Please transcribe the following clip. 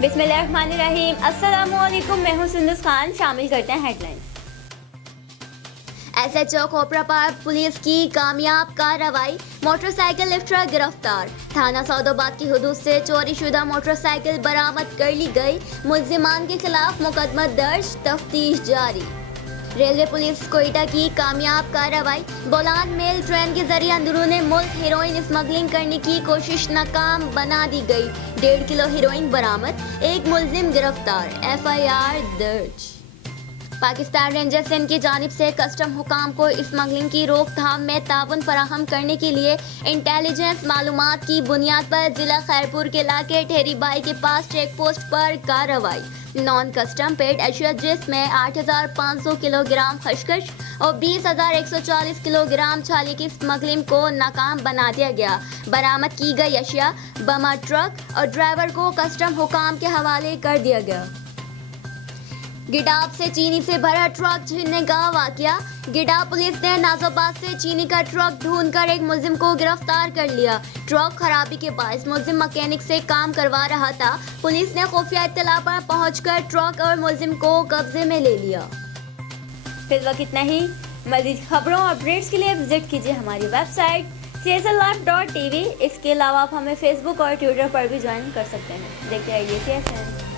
बिस्मिल्लाहिर्रहमानिर्रहीम। अस्सलामुअलैकुम, मैं हूं सुंदस खान। शामिल करते हैं हेडलाइंस। एसएचओ खोपरापार पुलिस की कामयाब कार्रवाई, मोटरसाइकिल लिफ्टर गिरफ्तार। थाना सौदाबाद की हदूद से चोरी शुदा मोटरसाइकिल बरामद कर ली गई। मुल्जिमान के खिलाफ मुकदमा दर्ज, तफ्तीश जारी। रेलवे पुलिस कोयटा की कामयाब कार्रवाई, बोलान मेल ट्रेन के जरिए अंदरून मुल्क हेरोइन स्मगलिंग करने की कोशिश नाकाम बना दी गई। 1.5 किलो हेरोइन बरामद, एक मुल्जिम गिरफ्तार, एफआईआर दर्ज। पाकिस्तान रेंजर्स सिंध की जानिब से कस्टम हुकाम को स्मगलिंग की रोकथाम में ताउन फराहम करने के लिए इंटेलिजेंस मालूमात की बुनियाद पर जिला खैरपुर के इलाके ठेरी बाई के पास चेक पोस्ट पर कार्रवाई। नॉन कस्टम पेड अशिया जिसमें 8,500 किलोग्राम खशखश और 20,140 किलोग्राम छाली की स्मगलिंग को नाकाम बना दिया गया। बरामद की गई अशिया, बमा ट्रक और ड्राइवर को कस्टम हुकाम के हवाले कर दिया गया। गिडाब से चीनी से भरा ट्रक छीनने का वाकया, गिडाब पुलिस ने नाजोबाद से चीनी का ट्रक ढूंढकर एक मुल्जिम को गिरफ्तार कर लिया। ट्रक खराबी के बायस मुल्जिम मैकेनिक से काम करवा रहा था। पुलिस ने खुफिया इत्तला पर पहुंचकर ट्रक और मुल्जिम को कब्जे में ले लिया। फिर वक्त इतना ही। मज़ीद खबरों और अपडेट्स के लिए विजिट कीजिए हमारी वेबसाइट cslive.tv। इसके अलावा आप हमें फेसबुक और ट्विटर पर भी ज्वाइन कर सकते हैं। देखते रहिए CSN।